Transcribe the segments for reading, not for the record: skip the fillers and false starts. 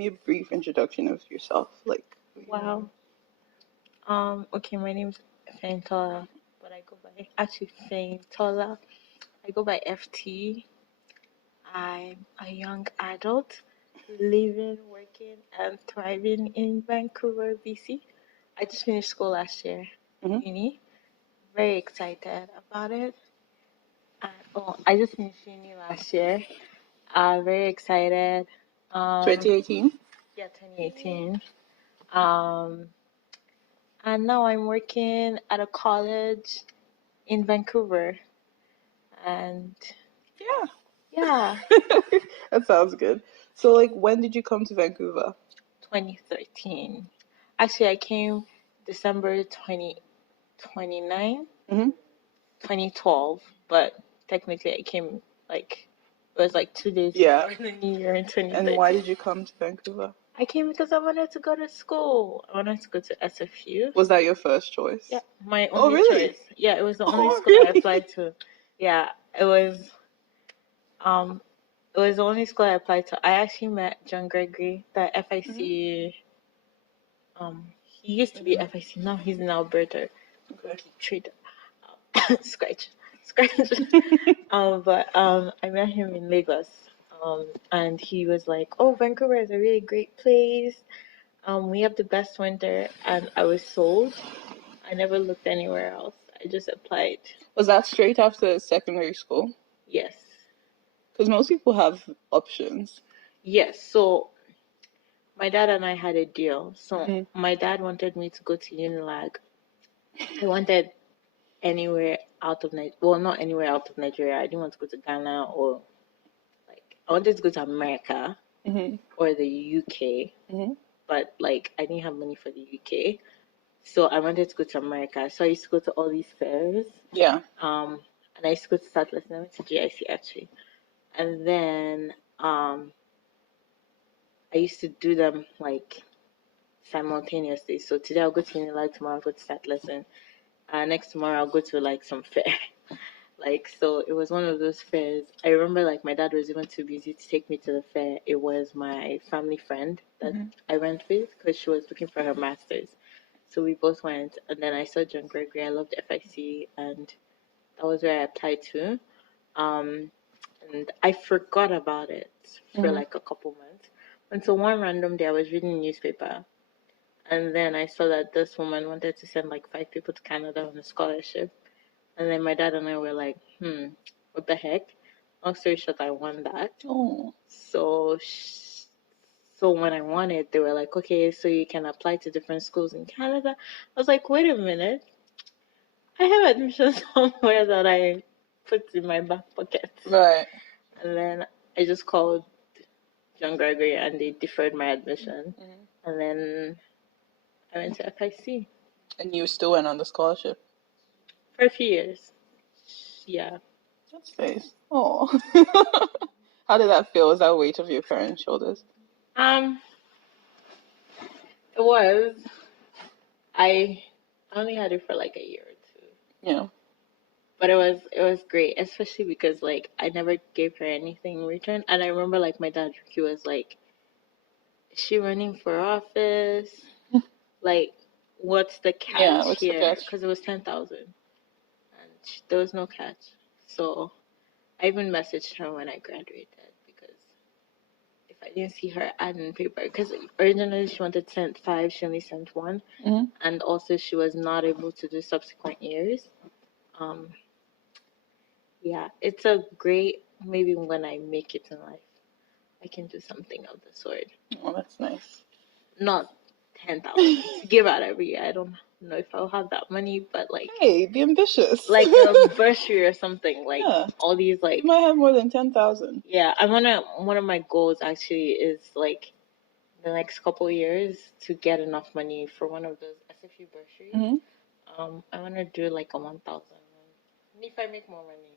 me a brief introduction of yourself. Like, Wow. Okay, my name's Fehintola, but I go by actually Fehintola. I go by FT. I'm a young adult living, working, and thriving in Vancouver, BC. I just finished school last year, Mhm. uni. Very excited about it. I just finished uni last year. Very excited. 2018. Yeah, 2018. Um, and now I'm working at a college in Vancouver. And Yeah. yeah, That sounds good. So, like, when did you come to Vancouver? 2013. Actually, I came December 2029, Mm-hmm. 2012, but technically I came like, it was like 2 days Yeah. before the new year in And why 2013. did you come to Vancouver? I came because I wanted to go to school. I wanted to go to SFU. Was that your first choice? Yeah, my Oh, only really? choice. Yeah, it was the only Oh, school I really? applied to. Yeah, um it was the only school I applied to. I actually met John Gregory, the FIC. He used to be Mhm. FIC. Now he's in Alberta. Okay. Trade. Scratch. But I met him in Lagos. And he was like, "Oh, Vancouver is a really great place. We have the best winter," and I was sold. I never looked anywhere else. I just applied. Was that straight after secondary school? Yes. Because most people have options. Yes. So my dad and I had a deal. So Mhm. my dad wanted me to go to Unilag. I wanted anywhere out of Nigeria. Well, not anywhere out of Nigeria. I didn't want to go to Ghana or like I wanted to go to America Mm-hmm. or the UK. Mm-hmm. But like I didn't have money for the UK. So I wanted to go to America. So I used to go to all these fairs. Yeah. And I used to go to Southwest. I went to GIC actually. And then I used to do them like simultaneously. So today I'll go to Unilag, tomorrow I'll go to Sat Lesson. Next tomorrow I'll go to like some fair. Like, so it was one of those fairs. I remember like my dad was even too busy to take me to the fair. It was my family friend that I went with because she was looking for her master's. So we both went, and then I saw John Gregory. I loved FIC, and that was where I applied to. And I forgot about it for like a couple months. Until one random day I was reading a newspaper, and then I saw that this woman wanted to send like 5 people to Canada on a scholarship. And then my dad and I were like, what the heck? Long story short, I won that. Oh. So when I won it, they were like, okay, so you can apply to different schools in Canada. I was like, wait a minute. I have admission somewhere that I put in my back pocket. Right. And then I just called John Gregory and they deferred my admission. And then I went to FIC. And you still went on the scholarship? For a few years. Yeah. That's nice. Oh. How did that feel? Was that weight of your parents' shoulders? It was. I only had it for like a year or two. Yeah. But it was great, especially because like I never gave her anything in return. And I remember like my dad, he was like, "Is she running for office? Like, what's the catch Yeah, what's the here?" catch? Because it was 10,000, and there was no catch. So I even messaged her when I graduated because if I didn't see her ad in paper, because originally she wanted to send 5, she only sent 1, and also she was not able to do subsequent years. Yeah, it's a great, maybe when I make it in life, I can do something of the sort. Oh, that's nice. Not 10,000 to give out every year. I don't know if I'll have that money, but like, Hey, be ambitious. like a bursary or something. Like all these like. You might have more than 10,000. Yeah, one of my goals actually is like the next couple of years to get enough money for one of those SFU bursaries. I want to do like a 1,000. And if I make more money,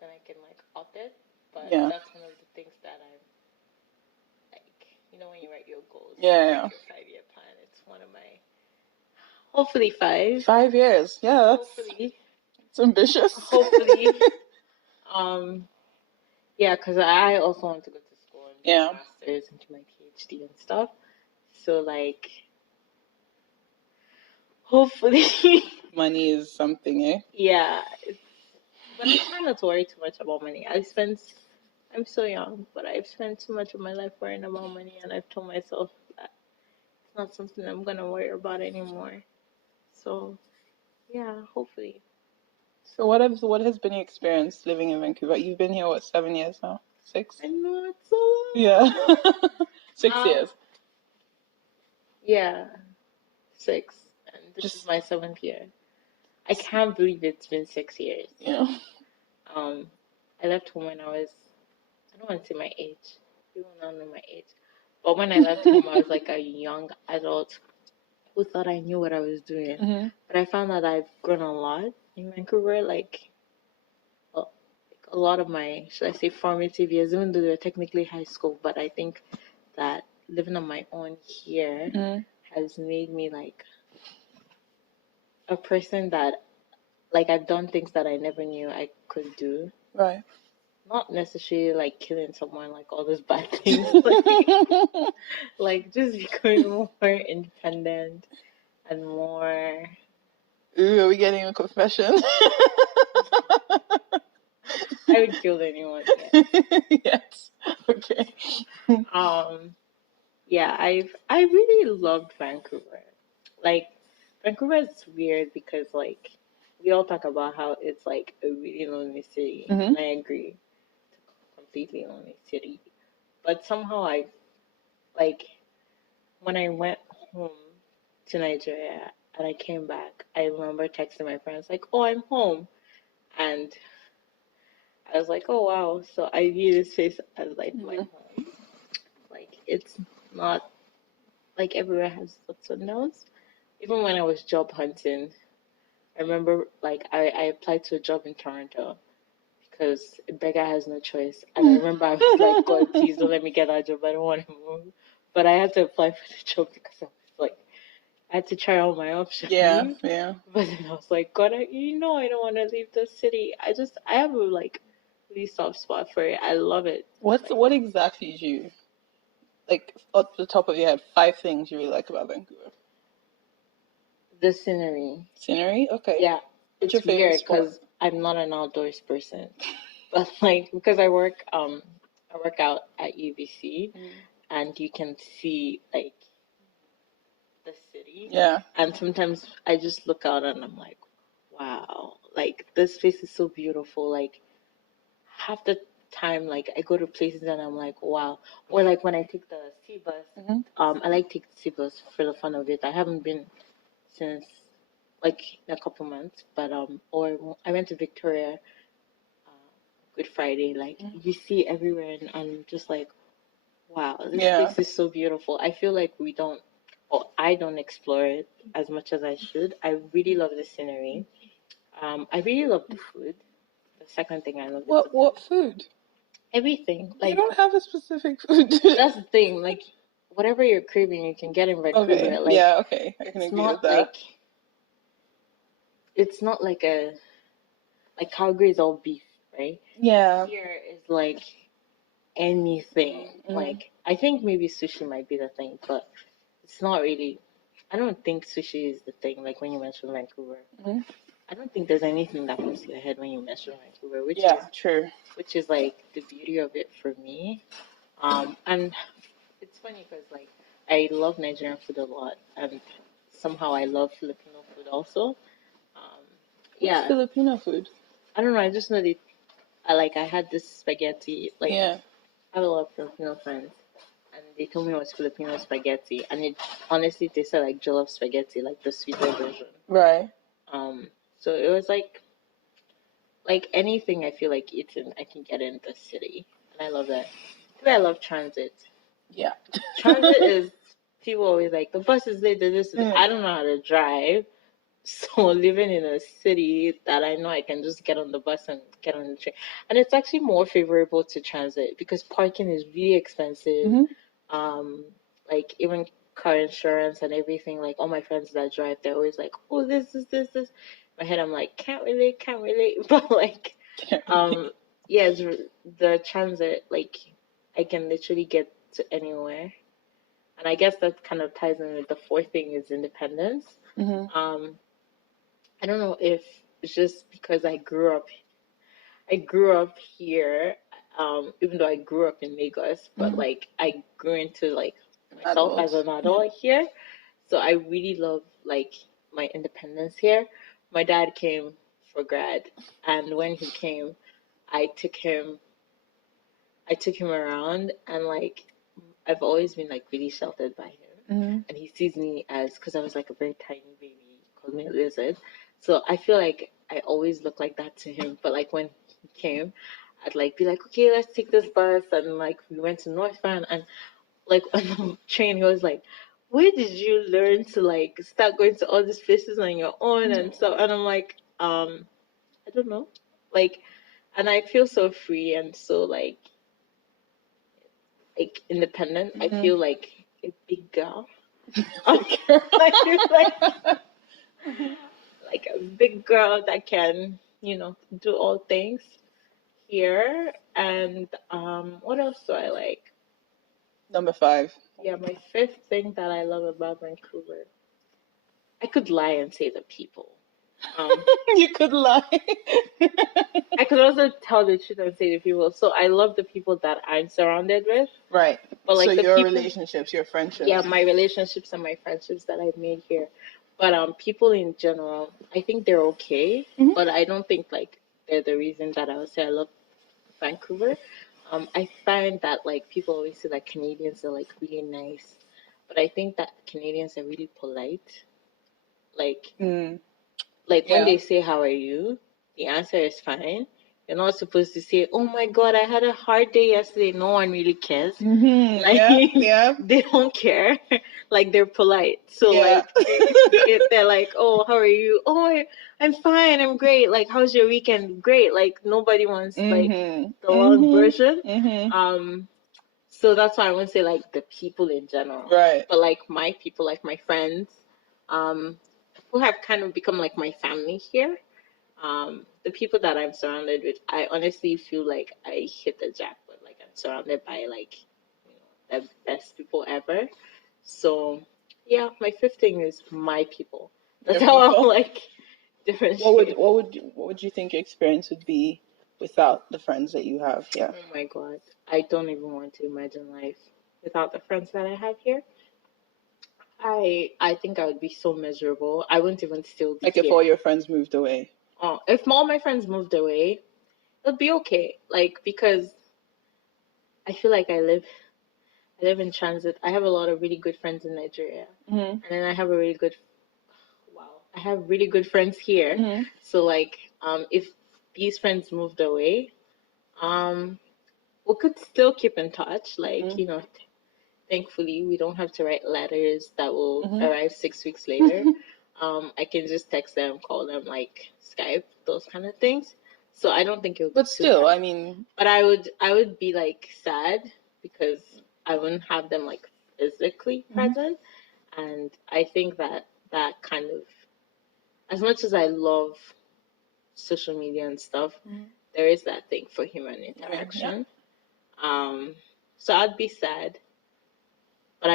then I can like up it. But that's one of the things that I'm like, you know, when you write your goals, your 5-year plan. It's one of my hopefully 5. 5 years, yeah. Hopefully, it's ambitious. Hopefully, yeah, because I also want to go to school and do a master's and do my PhD. PhD and stuff. So like, hopefully, Money is something, eh? yeah. But I try not to worry too much about money. I'm so young, but I've spent too much of my life worrying about money, and I've told myself that it's not something I'm gonna worry about anymore. So yeah, hopefully. So what has been your experience living in Vancouver? You've been here what, 7 years now? 6? I know it's so long. Yeah. 6 years. Yeah, 6, and this is Just my 7th year. I can't believe it's been 6 years. Um, I left home when I don't want to say my age. People now know my age. But when I left home, I was like a young adult who thought I knew what I was doing. Mhm. But I found that I've grown a lot in Vancouver. Like a lot of my, should I say, formative years, even though they're technically high school, but I think that living on my own here Mhm. has made me like a person that, like, I've done things that I never knew I could do. Right. Not necessarily like killing someone, like all those bad things, like just becoming more independent and more. Ooh, are we getting a confession? I would kill anyone. Yes. Okay. Yeah, I really loved Vancouver. Like, Vancouver is weird because like we all talk about how it's like a really lonely city, Mhm. and I agree, it's a completely lonely city. But somehow I like when I went home to Nigeria and I came back, I remember texting my friends like, "Oh, I'm home," and I was like, "Oh wow!" So I view this place as like my home. Like it's not like everywhere has ups and downs. Even when I was job hunting, I remember like I applied to a job in Toronto because a beggar has no choice. And I remember I was like, God, please don't let me get that job. I don't want to move. But I had to apply for the job because I was like, I had to try all my options. Yeah, yeah. But then I was like, God, I don't want to leave the city. I have a like really soft spot for it. I love it. What exactly do you like off the top of your head? 5 things you really like about Vancouver. The scenery. Scenery? Okay. Yeah. What's It's your favorite weird spot? because I'm not an outdoors person. But like because I work out at UBC and you can see like the city. Yeah. And sometimes I just look out and I'm like, wow, like this place is so beautiful. Like half the time, like I go to places and I'm like, wow. Or like when I take the sea bus, Mhm. I like take the sea bus for the fun of it. I haven't been since like a couple months, but or I went to Victoria Good Friday. Like you see everywhere, and I'm just like, wow, this Yeah. place is so beautiful. I feel like we don't, or I don't explore it as much as I should. I really love the scenery. I really love the food. The second thing I love is the What food? everything. You Like don't have a specific food. that's the thing. Like whatever you're craving, you can get in Vancouver. Okay. Like Yeah, okay. I can it's agree with not that. like it's not like a like Calgary is all beef, right? Yeah. Here is like anything. Like I think maybe sushi might be the thing, but it's not really. I don't think sushi is the thing. Like when you mention Vancouver, Mhm. I don't think there's anything that comes to your head when you mention Vancouver, Yeah, true. which is like the beauty of it for me. And it's funny because like I love Nigerian food a lot, and somehow I love Filipino food also. Um, What's Filipino food? I don't know. I just know that I had this spaghetti. Like Yeah. I have a lot of Filipino friends, and they told me it was Filipino spaghetti, and it honestly tasted like jollof spaghetti, like the sweeter version. Right. So it was like anything I feel like eating, I can get in the city, and I love that. I love transit. Yeah. Transit is people always like the bus is late. This Mm. I don't know how to drive, so living in a city that I know I can just get on the bus and get on the train, and it's actually more favorable to transit because parking is really expensive. Mhm. Like even car insurance and everything. Like all my friends that drive, they're always like, "Oh, this is this." In my head, I'm like, can't relate, but like, yeah, the transit, like I can literally get to anywhere. And I guess that kind of ties in with the fourth thing is independence. Mm-hmm. I don't know if it's just because I grew up here, even though I grew up in Lagos, but Mm-hmm. like I grew into like myself as Adults. an adult here. So I really love like my independence here. My dad came for grad, and when he came, I took him I took him around, and like I've always been like really sheltered by him. Mm-hmm. And he sees me as, because I was like a very tiny baby, he called me a lizard. So I feel like I always look like that to him. But like when he came, I'd like be like, okay, let's take this bus, and like we went to North Van, and like on the train he was like, where did you learn to like start going to all these places on your own and stuff? And I'm like, I don't know, like, and I feel so free and so like independent. I Mm-hmm. feel like a big girl. I feel like a big girl that can, do all things here. And what else do I like? Number 5. Yeah, my fifth thing that I love about Vancouver, I could lie and say the people. You could lie. I could also tell the truth and say the people. So I love the people that I'm surrounded with. Right. But So like the your people, relationships, your friendships. yeah, my relationships and my friendships that I've made here. But people in general, I think they're okay. Mhm. But I don't think like they're the reason that I would say I love Vancouver. I find that like people always say that Canadians are like really nice, but I think that Canadians are really polite. Like Mm. like when Yeah. they say how are you, the answer is fine. You're not supposed to say, "Oh my God, I had a hard day yesterday." No one really cares. Mm-hmm. Like Yeah. Yeah. they don't care. Like they're polite. So Yeah. like they're like, "Oh, how are you?" "Oh, I'm fine. I'm great." Like, "How's your weekend?" "Great." Like nobody wants like Mm-hmm. the long version. Mm-hmm. Mm-hmm. So that's why I won't say like the people in general, Right. but like my people, like my friends, um, who have kind of become like my family here. The people that I'm surrounded with, I honestly feel like I hit the jackpot. Like I'm surrounded by like the best people ever. So yeah, my fifth thing is my people. That's Your how I'm people. like differentiate. What would you think your experience would be without the friends that you have? Yeah. Oh my God, I don't even want to imagine life without the friends that I have here. I think I would be so miserable. I wouldn't even still be Like if here. all your friends moved away. Oh, if all my friends moved away, it'd be okay. Like because I feel like I live in transit. I have a lot of really good friends in Nigeria, Mm-hmm. and then I have a really good wow. I have really good friends here. Mm-hmm. So like if these friends moved away, we could still keep in touch. Like Mm-hmm. thankfully, we don't have to write letters that will Mm-hmm. arrive 6 weeks later. I can just text them, call them, like Skype, those kind of things. So I don't think it would be But too still, bad. I mean, But I would be like sad because I wouldn't have them like physically mhm. present. And I think that kind of, as much as I love social media and stuff, Mhm. there is that thing for human I mean, yeah. interaction. So I'd be sad, but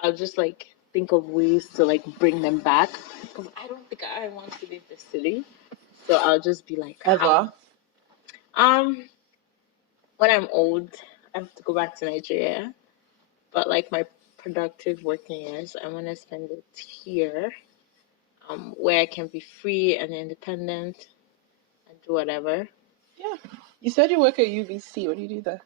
I'll just like think of ways to like bring them back because I don't think I want to leave the city. So I'll just be like, Ever. um, when I'm old, I have to go back to Nigeria. But like my productive working years, I want to spend it here, where I can be free and independent and do whatever. Yeah. You said you work at UBC. What do you do there?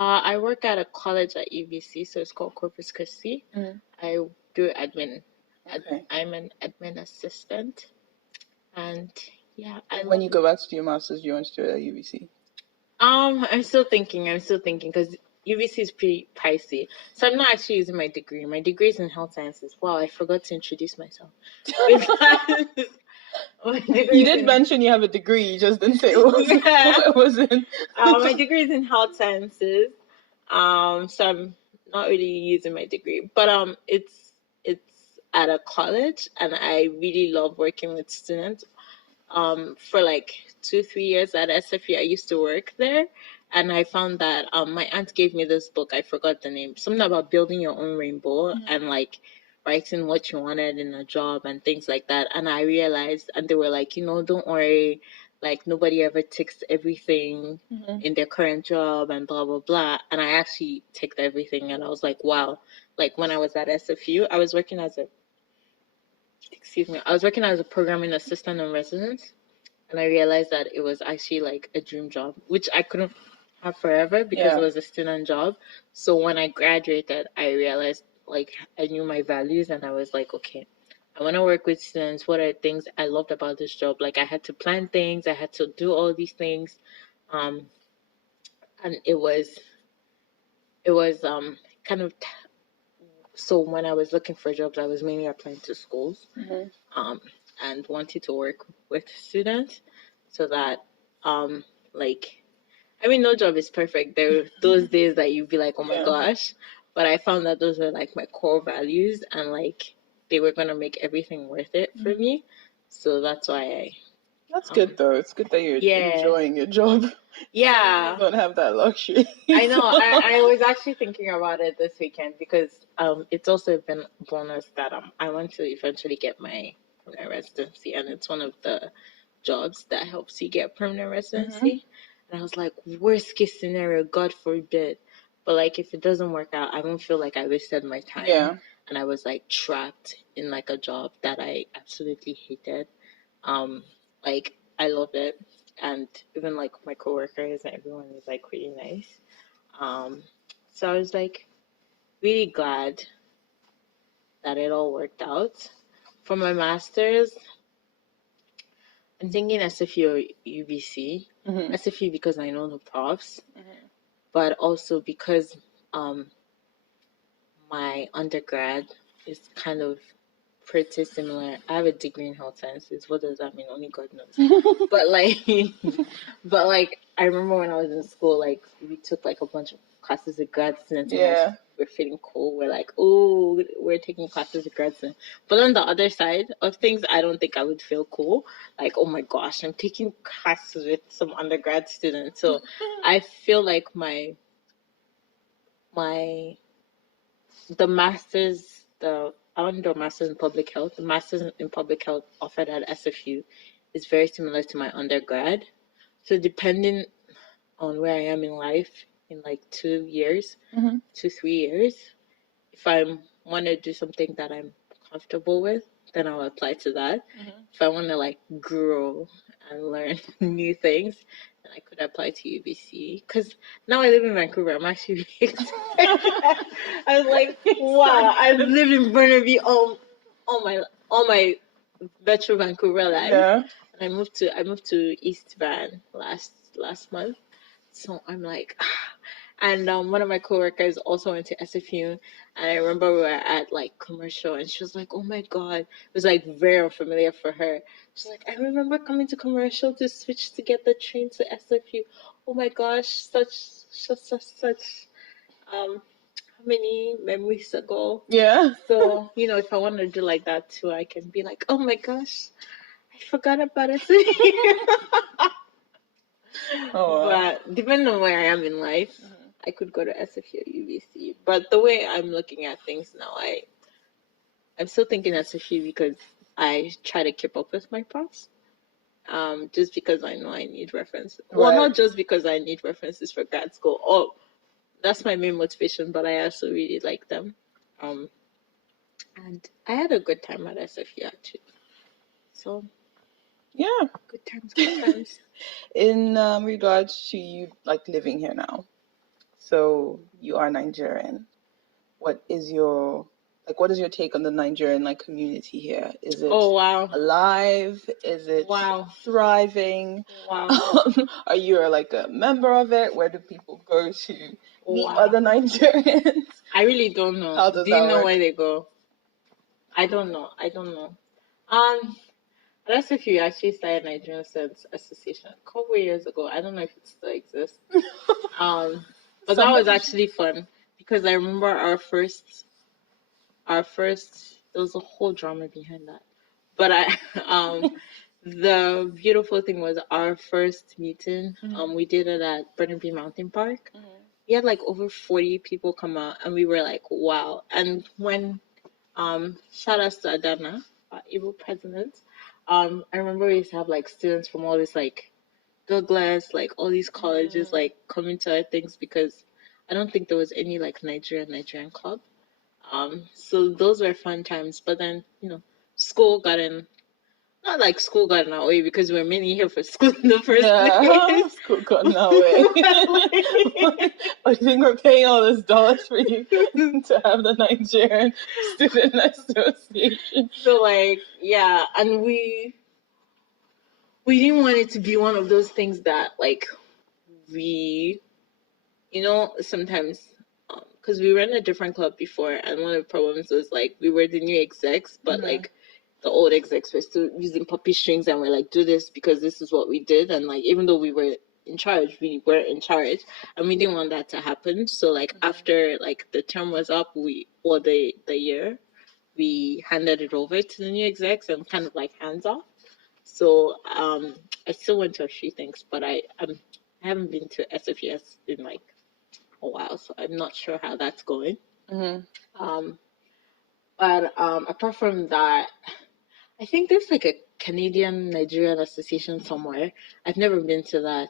I work at a college at UBC, so it's called Corpus Christi. Mm. I do admin. Okay. I'm an admin assistant, and yeah, I When love you it. go back to do your masters, you want to do it at UBC. I'm still thinking because UBC is pretty pricey. So I'm not actually using my degree. My degree is in health sciences. Wow, I forgot to introduce myself. My degree You is did in mention you have a degree. You just didn't say it wasn't. yeah. It wasn't. My degree is in health sciences. So I'm not really using my degree, but it's at a college, and I really love working with students. For like 2-3 years at SFU, I used to work there, And I found that my aunt gave me this book. I forgot the name. Something about building your own rainbow and like writing what you wanted in a job and things like that. And I realized, and they were like, don't worry, like nobody ever ticks everything in their current job and blah blah blah. And I actually ticked everything, and I was like, wow. Like when I was at SFU, I was working as a programming assistant in residence. And I realized that it was actually like a dream job, which I couldn't have forever because it was a student job. So when I graduated, I realized like I knew my values, and I was like, okay, I want to work with students. What are things I loved about this job? Like I had to plan things, I had to do all these things, and it was kind of so when I was looking for jobs, I was mainly applying to schools, and wanted to work with students, so that like I mean, no job is perfect. There are those days that you'd be like, oh my gosh. But I found that those were like my core values, and like they were going to make everything worth it for me. So that's why That's good though. It's good that you're enjoying your job. Yeah. You don't have that luxury. I know. I was actually thinking about it this weekend because it's also been a bonus that I want to eventually get my permanent residency, and it's one of the jobs that helps you get permanent residency. And I was like, worst case scenario, God forbid. But like if it doesn't work out, I won't feel like I wasted my time. Yeah. And I was like trapped in like a job that I absolutely hated. Like I loved it. And even like my coworkers and everyone was like really nice. So I was like really glad that it all worked out. For my master's, I'm thinking SFU or UBC. SFU because I know the profs, but also because my undergrad is kind of pretty similar. I have a degree in health sciences. What does that mean? Only God knows. but like, I remember when I was in school, like we took like a bunch of classes with grad students. And we're feeling cool. We're like, oh, we're taking classes with grad students. But on the other side of things, I don't think I would feel cool. Like, oh my gosh, I'm taking classes with some undergrad students. So I feel like the masters, I want to do a master's in public health. The master's in public health offered at SFU is very similar to my undergrad. So depending on where I am in life in like 2 years, 2-3 years, if I want to do something that I'm comfortable with, then I'll apply to that. If I want to like grow and learn new things, then I could apply to UBC. Because now I live in Vancouver, I'm actually really excited. I was like, wow, I've lived in Burnaby all my Metro Vancouver life. Yeah. And I moved to East Van last month. So I'm like, and one of my coworkers also went to SFU, and I remember we were at like commercial, and she was like, "Oh my god," it was like very unfamiliar for her. She's like, "I remember coming to commercial to switch to get the train to SFU. Oh my gosh, such how many memories ago." Yeah. So if I want to do like that too, I can be like, "Oh my gosh, I forgot about SFU." But depending on where I am in life, I could go to SFU or UBC. But the way I'm looking at things now, I'm still thinking SFU because I try to keep up with my profs. Just because I know I need references. Right. Well, not just because I need references for grad school. Oh, that's my main motivation, but I also really like them. And I had a good time at SFU actually. So yeah, good times. In regards to you like living here now, so you are Nigerian. What is your take on the Nigerian like community here? Is it alive? Is it thriving? Wow. Are you like a member of it? Where do people go to meet other Nigerians? I really don't know. How does do you know work? where they go? I don't know. Unless if you actually started Nigerian Students Association a couple years ago. I don't know if it still exists. But that was actually fun because I remember our first there was a whole drama behind that. But The beautiful thing was our first meeting. Mhm. We did it at Burnaby Mountain Park. Mhm. We had like over 40 people come out, and we were like, wow. And when shout outs to Adana, our Igbo president. I remember we used to have like students from all this like Douglas, like all these colleges, like coming to our things because I don't think there was any like Nigerian club. So those were fun times. But then school got in. Not like school got in our way because we were mainly here for school in the first place. School got in our way. I think we're paying all those dollars for you to have the Nigerian Student Association. So like yeah, and we didn't want it to be one of those things that like we sometimes because we were in a different club before, and one of the problems was like we were the new execs, but like the old execs were still using puppy strings, and we're like, do this because this is what we did, and like even though we were in charge, we were in charge, and we didn't want that to happen. So like after like the term was up, the year, we handed it over to the new execs and kind of like hands off. So I still went to a few things, but I haven't been to SFES in like a while, so I'm not sure how that's going. But apart from that, I think there's like a Canadian Nigerian association somewhere. I've never been to that.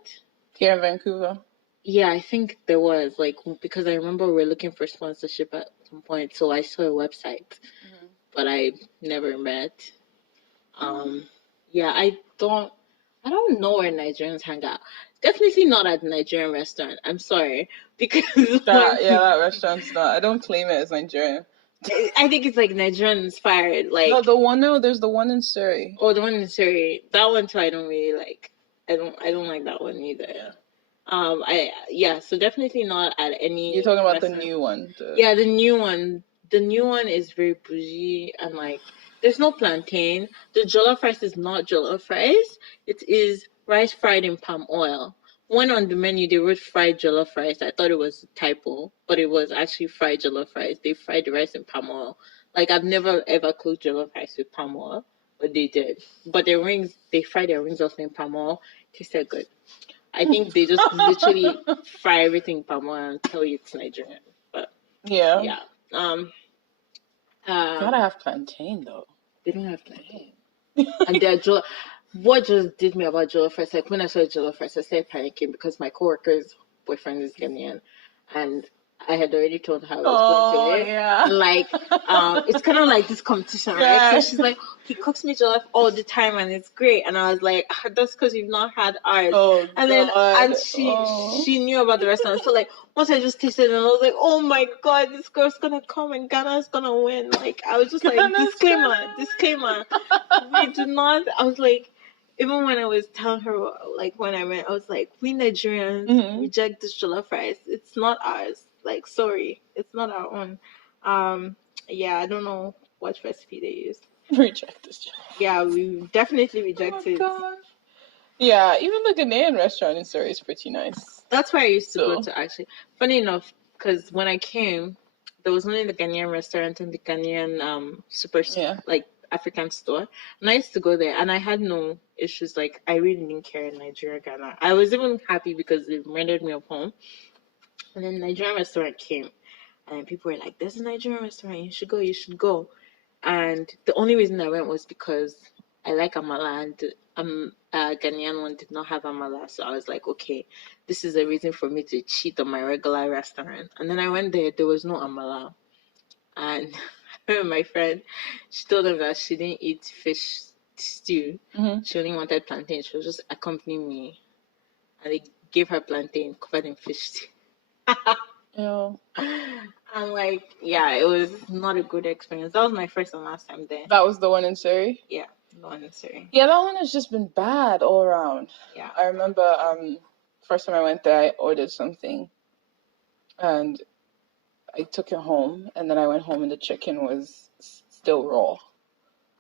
Here in Vancouver? Yeah, I think there was like because I remember we were looking for sponsorship at some point, so I saw a website, but I never met. Yeah, I don't know where Nigerians hang out. Definitely not at the Nigerian restaurant. I'm sorry because that restaurant's not. I don't claim it as Nigerian. I think it's like Nigerian inspired. Like there's the one in Surrey. Oh, the one in Surrey. That one too. I don't really like. I don't like that one either. So definitely not at any. You're talking about restaurant. The new one. Yeah, the new one. The new one is very bougie and like there's no plantain. The jollof rice is not jollof rice. It is rice fried in palm oil. When on the menu they wrote fried jollof rice, I thought it was a typo, but it was actually fried jollof rice. They fried the rice in palm oil. Like I've never ever cooked jollof rice with palm oil, but they did. But their wings, they fried their wings off in palm oil. Tasted good. I think they just literally fry everything in palm oil and tell you it's Nigerian. But yeah. Gotta have plantain though. They don't have plantain. And they're what just did me about jollof rice? Like when I saw jollof rice, I started panicking because my coworker's boyfriend is Ghanaian, and I had already told her I was going to it. Yeah. Like, it's kind of like this competition, right? So she's like, he cooks me jollof all the time, and it's great. And I was like, that's because you've not had ours. And she knew about the restaurant. So like, once I just tasted it, and I was like, oh my god, this girl's gonna come and Ghana's gonna win. Like, I was just like, disclaimer. We do not. I was like. Even when I was telling her, like, when I went, I was like, we Nigerians reject this jollof rice. It's not ours. Like, sorry, it's not our own. Yeah, I don't know what recipe they use. Reject this jollof. Yeah, we definitely reject it. Gosh. Yeah, even the Ghanaian restaurant in Surrey is pretty nice. That's where I used to go to, actually. Funny enough, because when I came, there was only the Ghanaian restaurant and the Ghanaian like African store, and I used to go there, and I had no issues. Like I really didn't care in Nigeria, Ghana. I was even happy because it reminded me of home. And then Nigerian restaurant came, and people were like, "There's a Nigerian restaurant. You should go." And the only reason I went was because I like amala, and Ghanaian one did not have amala, so I was like, okay, this is a reason for me to cheat on my regular restaurant. And then I went there was no amala, and my friend, she told them that she didn't eat fish stew. She only wanted plantain. She was just accompanying me, and they gave her plantain covered in fish stew. Ew. And like, yeah, it was not a good experience. That was my first and last time there. That was the one in Surrey? Yeah, the one in Surrey. Yeah, that one has just been bad all around. Yeah. I remember first time I went there, I ordered something, and I took it home, and then I went home and the chicken was still raw.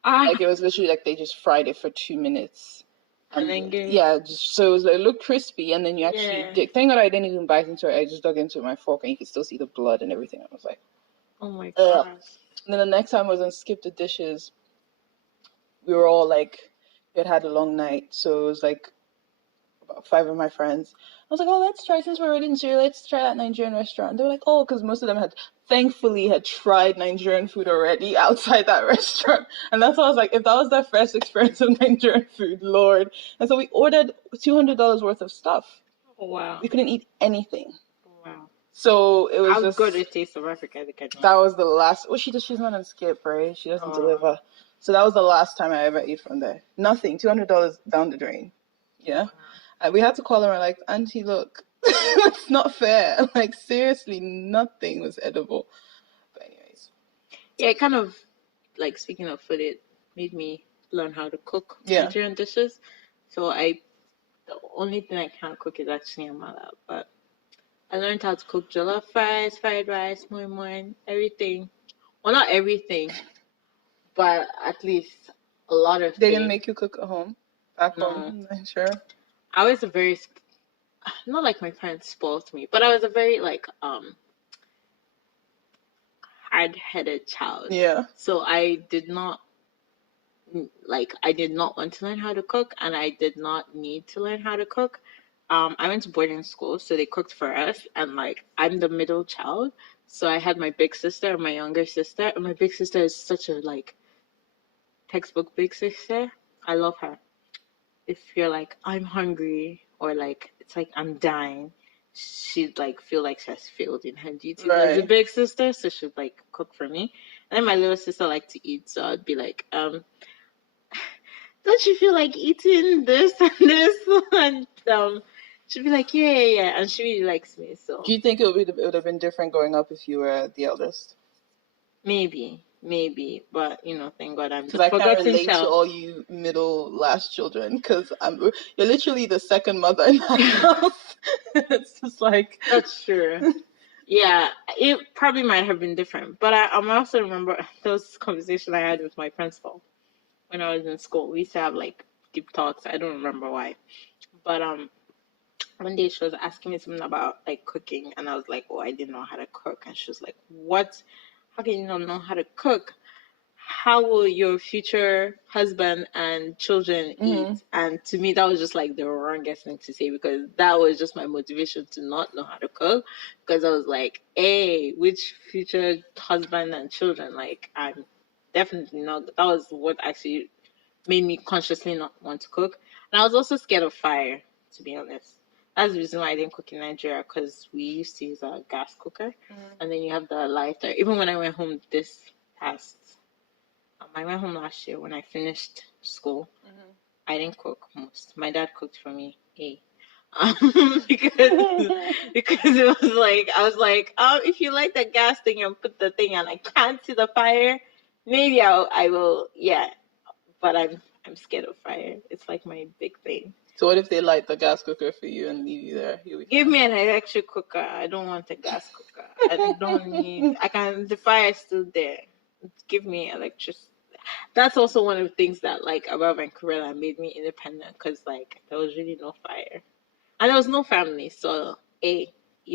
Like it was literally like they just fried it for 2 minutes. And then so it was like, it looked crispy, and then you actually dig. Thank God I didn't even bite into it. I just dug into my fork, and you could still see the blood and everything. I was like, oh my gosh. And then the next time I was on Skip the Dishes, we were all like we had a long night, so it was like about five of my friends. I was like, oh, let's try, since we're already in Nigeria, let's try that Nigerian restaurant. They were like, oh, because most of them had thankfully had tried Nigerian food already outside that restaurant. And that's why I was like, if that was their first experience of Nigerian food, Lord. And so we ordered $200 worth of stuff. Oh, wow. We couldn't eat anything. Wow. So it was I'll just go to Taste of Africa. that was the last. Well, she's not on skip, right? She doesn't deliver. So that was the last time I ever ate from there. Nothing. $200 down the drain. Yeah. We had to call her and like, Auntie, look, it's not fair. Like seriously, nothing was edible. But anyways. Yeah, it kind of like, speaking of food, it made me learn how to cook Nigerian dishes. So the only thing I can't cook is actually amala, but I learned how to cook jollof fries, fried rice, moi moi, everything. Well, not everything, but at least a lot of They things. didn't make you cook at home? Back home? I'm sure. I was a very, not like my parents spoiled me, but I was a very like hard-headed child. Yeah. So I did not want to learn how to cook, and I did not need to learn how to cook. I went to boarding school, so they cooked for us, and like I'm the middle child, so I had my big sister and my younger sister, and my big sister is such a like textbook big sister. I love her. If you're like, I'm hungry, or like it's like I'm dying, she'd like feel like she has failed in her duties as a big sister, so she'd like cook for me. And then my little sister liked to eat, so I'd be like, don't you feel like eating this and this? And she'd be like, yeah. And she really likes me. So do you think it would have been different growing up if you were the eldest? Maybe, but thank God I'm the forgotten child. Because I can't relate child. to all you middle last children, because you're literally the second mother in that house. It's just like that's true. Yeah, it probably might have been different, but I also remember there was this conversation I had with my principal when I was in school. We used to have like deep talks. I don't remember why, but one day she was asking me something about like cooking, and I was like, oh, I didn't know how to cook. And she was like, what? How can you not know how to cook? How will your future husband and children eat? And to me, that was just like the wrongest thing to say, because that was just my motivation to not know how to cook. Because I was like, hey, which future husband and children? Like, I'm definitely not. That was what actually made me consciously not want to cook. And I was also scared of fire, to be honest. That's the reason why I didn't cook in Nigeria, because we used to use a gas cooker, and then you have the lighter. Even when I went home I went home last year when I finished school. I didn't cook most. My dad cooked for me. Because it was like, I was like, if you light the gas thing and put the thing and I can't see the fire, maybe I will, yeah. But I'm scared of fire. It's like my big thing. So what if they light the gas cooker for you and leave you there? Give me an electric cooker. I don't want a gas cooker. I don't need. The fire is still there. Give me electricity. That's also one of the things that like about Vancouver that made me independent, because like there was really no fire and there was no family, so eat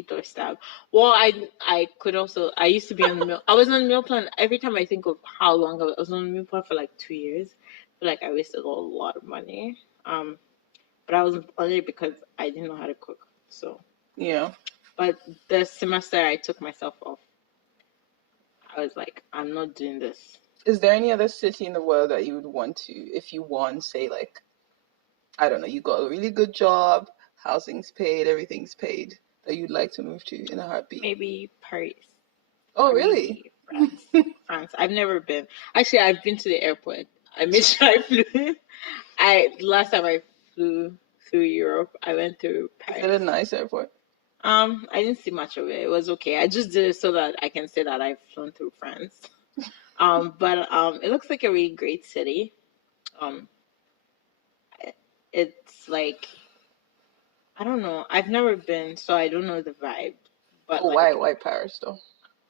or starve. Well, I could also, I used to be on the meal. I was on the meal plan. Every time I think of how long I was on the meal plan for like 2 years, I feel like I wasted a lot of money. But I was on it because I didn't know how to cook. So yeah. But the semester I took myself off, I was like, I'm not doing this. Is there any other city in the world that you would want to, if you won, say like, I don't know, you got a really good job, housing's paid, everything's paid, that you'd like to move to in a heartbeat? Maybe Paris. Oh, really? France. France. I've never been. Actually, I've been to the airport. I made sure I flew. Last time I flew through Europe, I went through Paris. Is it a nice airport? I didn't see much of it. It was okay. I just did it so that I can say that I've flown through France. But it looks like a really great city. It's like, I don't know. I've never been, so I don't know the vibe. But why Paris though?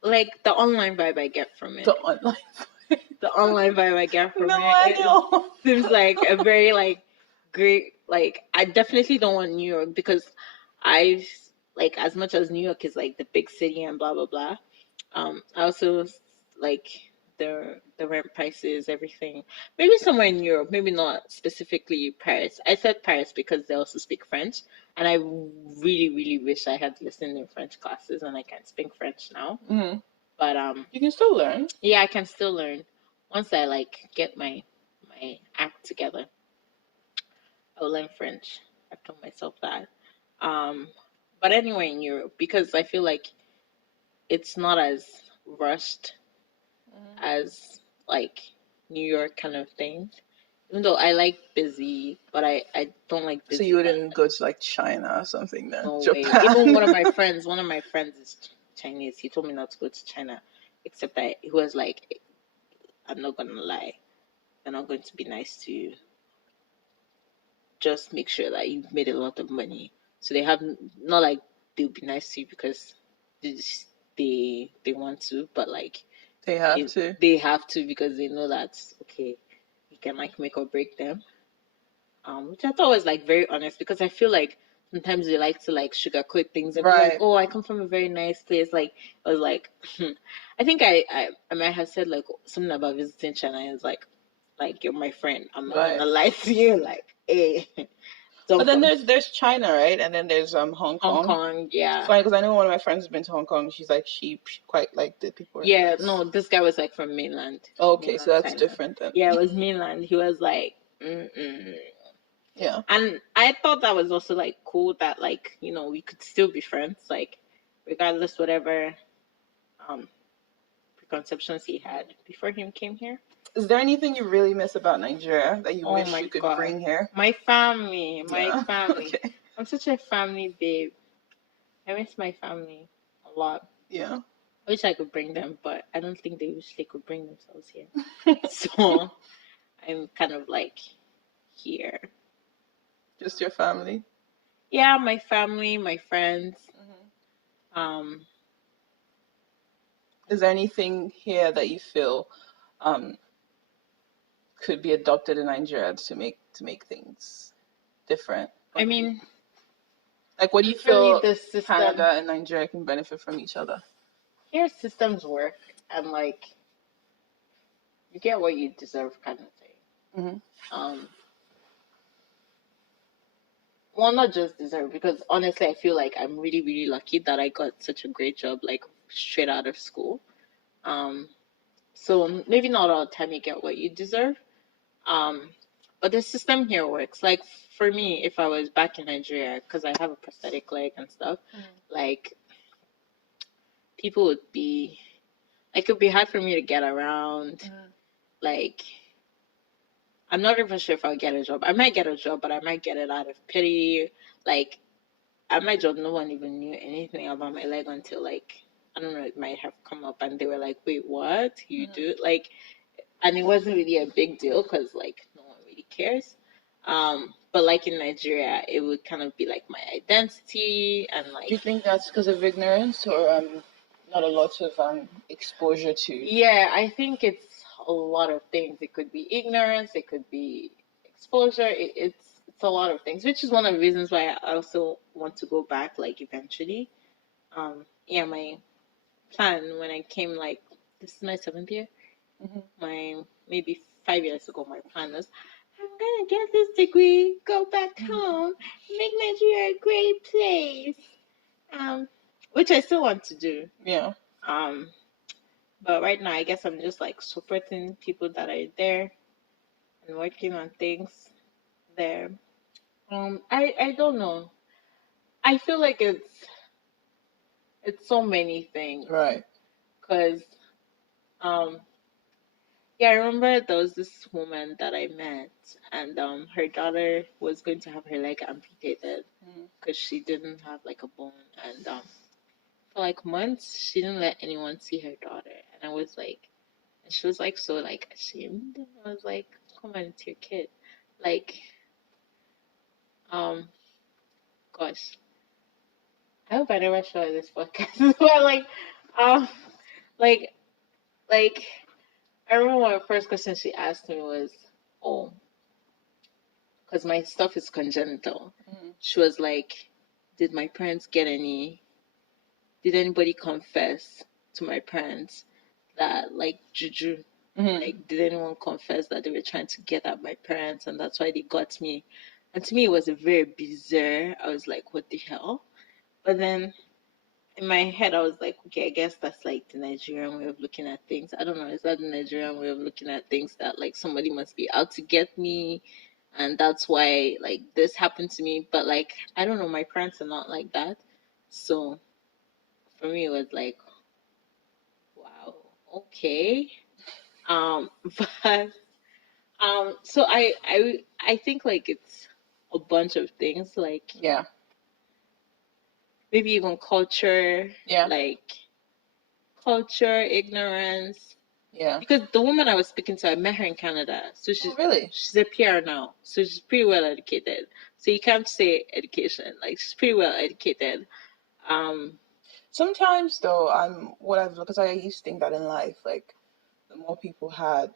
Like the online vibe I get from it. The online vibe I get from it seems like a very like great. Like I definitely don't want New York, because I've like, as much as New York is like the big city and blah blah blah. I also like the rent prices, everything. Maybe somewhere in Europe, maybe not specifically Paris. I said Paris because they also speak French, and I really, really wish I had listened in French classes, and I can speak French now. Mm-hmm. But You can still learn. yeah, I can still learn once I like get my act together. I'll learn French. I've told myself that. Um, but anyway, in Europe, because I feel like it's not as rushed as like New York kind of things. Even though I like busy, but I don't like busy. So you wouldn't go to like China or something then? No way. Japan. Even one of my friends is Chinese. He told me not to go to China, except that he was like, I'm not gonna lie, they're not going to be nice to you. Just make sure that you've made a lot of money. So they have not like they'll be nice to you because they want to, but like They have to. They have to because they know that okay, you can like make or break them. Which I thought was like very honest because I feel like sometimes they like to like sugarcoat things and be like, oh, I come from a very nice place. Like I was like, I think I might have said like something about visiting China. And it's like you're my friend. I'm not gonna lie to you. Like, hey. But then there's China, right? And then there's Hong Kong. Hong Kong, yeah. It's funny because I know one of my friends has been to Hong Kong. She's like she quite liked the people. Yeah, nice. No, this guy was like from mainland. Oh, okay, mainland so that's China. Different then. Yeah, it was mainland. He was like, yeah. And I thought that was also like cool that like we could still be friends, like regardless whatever preconceptions he had before he came here. Is there anything you really miss about Nigeria that you wish you could bring here? My family. Okay. I'm such a family babe. I miss my family a lot. Yeah. I wish I could bring them, but I don't think they wish they could bring themselves here. So I'm kind of like here. Just your family? Yeah, my family, my friends. Mm-hmm. Is there anything here that you feel could be adopted in Nigeria to make things different? I mean, like what do you feel Canada and Nigeria can benefit from each other? Here systems work and like you get what you deserve kind of thing. Mm-hmm. Well, not just deserve, because honestly I feel like I'm really, really lucky that I got such a great job like straight out of school. So maybe not all the time you get what you deserve. But the system here works. Like for me, if I was back in Nigeria, because I have a prosthetic leg and stuff, like people would be like, it would be hard for me to get around. Like I'm not even sure if I'll get a job. I might get a job, but I might get it out of pity. Like at my job, no one even knew anything about my leg until like, I don't know, it might have come up and they were like, wait, what? You do? Like, and it wasn't really a big deal because like no one really cares. But like in Nigeria, it would kind of be like my identity and like. Do you think that's because of ignorance or not a lot of exposure to? Yeah, I think it's a lot of things. It could be ignorance. It could be exposure. It's a lot of things, which is one of the reasons why I also want to go back like eventually. Yeah, my plan when I came, like this is my 7th year. My maybe 5 years ago, my plan was I'm gonna get this degree, go back home, make Nigeria a great place. Which I still want to do. Yeah. But right now I guess I'm just like supporting people that are there and working on things there. I don't know. I feel like it's so many things. Right. Because yeah, I remember there was this woman that I met, and her daughter was going to have her leg amputated because she didn't have like a bone, and for like months she didn't let anyone see her daughter, and I was like, and she was like so like ashamed. I was like, come on, it's your kid, like, gosh, I hope I never show her this podcast, but like. I remember one of the first questions she asked me was, oh, because my stuff is congenital. She was like, did anybody confess to my parents that like juju. Like, did anyone confess that they were trying to get at my parents and that's why they got me? And to me, it was a very bizarre. I was like, what the hell? But then in my head, I was like, okay, I guess that's like the Nigerian way of looking at things. I don't know. Is that the Nigerian way of looking at things that like somebody must be out to get me? And that's why like this happened to me. But like, I don't know. My parents are not like that. So for me, it was like, wow, okay. Um, but so I think like it's a bunch of things, like Yeah. maybe even culture, Yeah. like culture, ignorance. Yeah. Because the woman I was speaking to, I met her in Canada, so Oh, really? she's a PR now, so she's pretty well educated. So you can't say education, like she's pretty well educated. Um, Sometimes though, because I used to think that in life, like the more people had,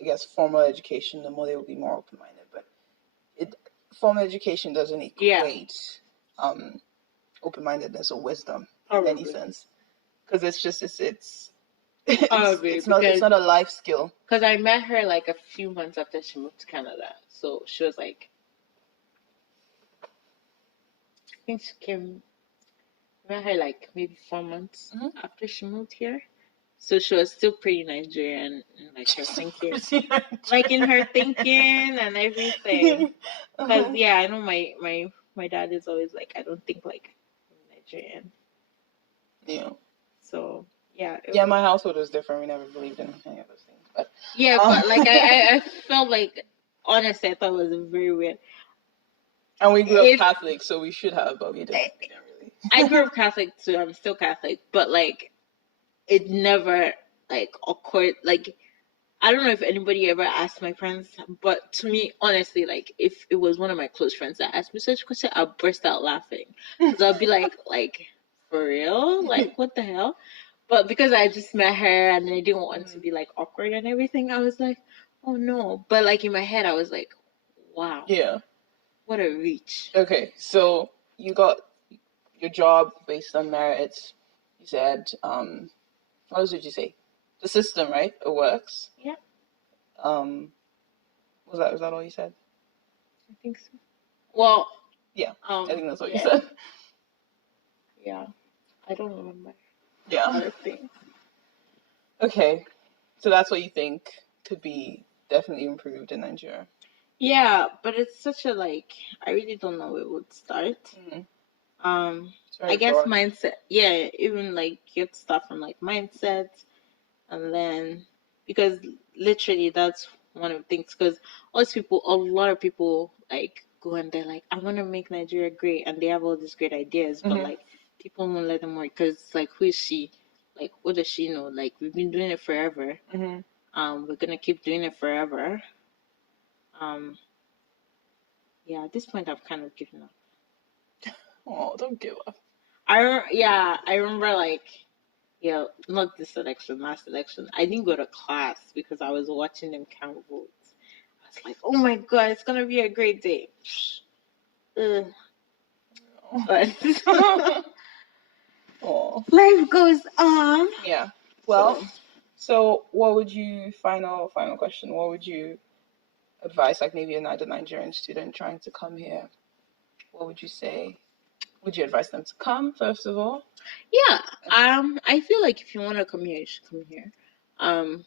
I guess, formal education, the more they would be more open minded. But it formal education doesn't yeah, equate open mindedness or wisdom in any probably, sense. Because probably it's not a life skill. because I met her like a few months after she moved to Canada, so she was like, I think she came. I met her like maybe 4 months Mm-hmm. after she moved here. So she was still pretty Nigerian in like her thinking, like in her thinking and everything. Because Uh-huh. yeah, I know my dad is always like, I don't think like I'm Nigerian. Yeah. So yeah, Yeah, my household was different. We never believed in any of those things. But yeah, but like I felt like, honestly, I thought it was very weird. and we grew up If Catholic, so we should have, but we didn't really. I grew up Catholic too, I'm still Catholic, but like it never like occurred like, I don't know if anybody ever asked my friends, but to me, honestly, like if it was one of my close friends that asked me such a question, I'll burst out laughing because I'll be like, for real, like what the hell? But because I just met her and I didn't want to be like awkward and everything, I was like, oh no. But like in my head, I was like, wow, Yeah. what a reach. Okay, so you got your job based on merit. You said, what else did you say? The system, right? It works. Yeah, Was that all you said? I think so. Well, Yeah, I think that's what you yeah, said. yeah. I don't remember Yeah. other things. Okay, so that's what you think could be definitely improved in Nigeria. Yeah, but it's such a like, I really don't know where it would start. Mm-hmm. It's I very guess broad. mindset. Yeah, even like you have to start from like mindset, and then because literally that's one of the things. Because a lot of people like go and they're like, I want to make Nigeria great, and they have all these great ideas, but Mm-hmm. like people won't let them work because like, who is she? Like, what does she know? Like, we've been doing it forever. Mm-hmm. We're gonna keep doing it forever. Um, yeah, at this point, I've kind of given up. Oh, don't give up. I remember like, yeah, not this election, last election. I didn't go to class because I was watching them count votes. I was like, oh my god, it's gonna be a great day. Ugh. But Oh. life goes on. Yeah. Well, So so what would you final question? What would you advise like maybe another Nigerian student trying to come here? What would you say? Would you advise them to come first of all? yeah, I feel like if you want to come here, you should come here. Um,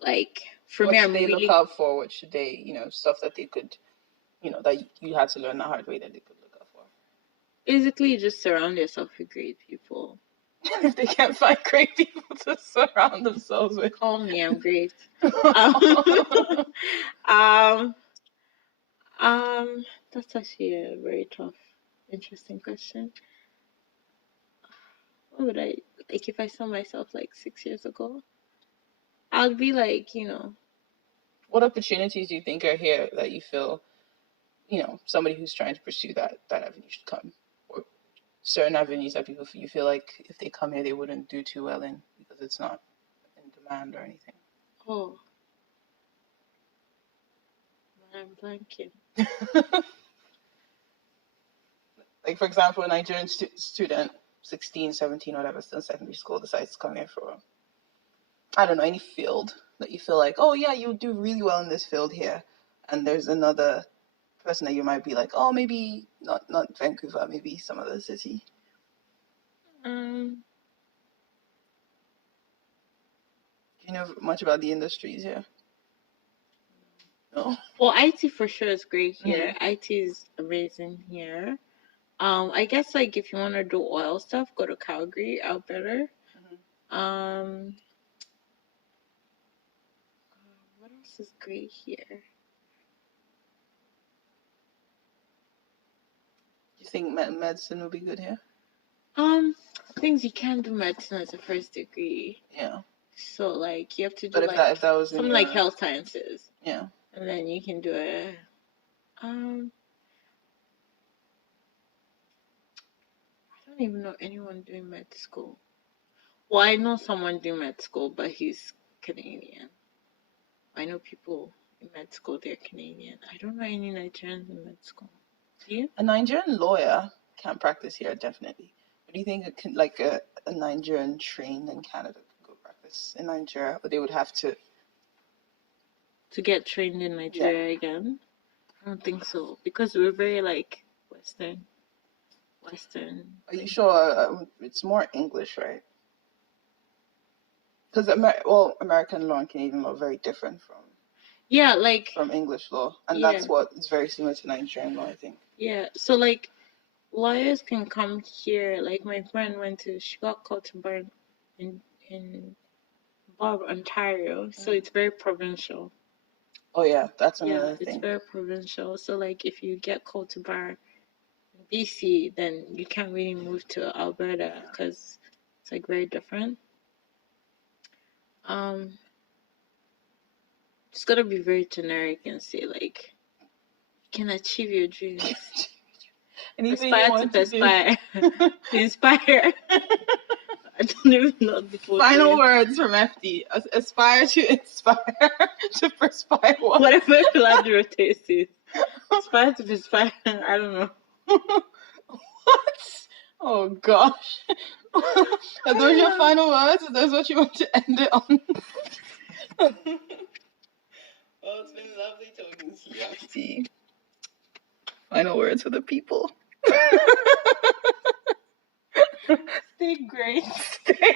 like for What me, should I'm they look really out for? What should they, stuff that they could, that you had to learn the hard way that they could look out for? basically just surround yourself with great people. If they can't find great people to surround themselves with. Call me, I'm great. Um, um, that's actually a very tough, interesting question. What would I like if I saw myself like 6 years ago? I'd be like, What opportunities do you think are here that you feel, somebody who's trying to pursue that avenue should come? Or certain avenues that you feel like if they come here they wouldn't do too well in because it's not in demand or anything. oh, I'm blanking. Like for example, a Nigerian student 16, 17, whatever, still in secondary school, decides to come here for, I don't know, any field that you feel like, oh yeah, you'll do really well in this field here, and there's another person that you might be like, oh, maybe not Vancouver, maybe some other city? Um, Do you know much about the industries here? No. well, IT for sure is great here. IT is amazing here. I guess like if you want to do oil stuff, go to Calgary, Alberta. What else is great here? You think medicine will be good here? Things you can't do medicine as a first degree. Yeah. So like you have to do But if that was something like health sciences. Yeah. And then you can do it. I don't even know anyone doing med school. Well, I know someone doing med school, but he's Canadian. I know people in med school, they're Canadian. I don't know any Nigerians in med school. Do you? A Nigerian lawyer can practice here, definitely. But do you think a Nigerian trained in Canada could go practice in Nigeria, or they would have to get trained in Nigeria again? I don't think so, because we're very like Western. Are you sure? It's more English, right? Because American law and Canadian law are very different from from English law, and that's what is very similar to Nigerian law, I think. Yeah, so like lawyers can come here. Like my friend she got called to bar in Bob, Ontario, so it's very provincial. Oh yeah, that's another thing. It's very provincial. So like if you get called to bar in BC, then you can't really move to Alberta because it's like very different. Just gotta be very generic and say like you can achieve your dreams. Aspire to perspire. To inspire. I don't even know the full final words from FD. Aspire to inspire. To perspire what? Whatever Philadelphia is. Aspire to perspire. I don't know. What? Oh gosh. Are those your final words? Is that what you want to end it on? Well, it's been lovely talking to you, FD. Final words for the people. Stay great. Stay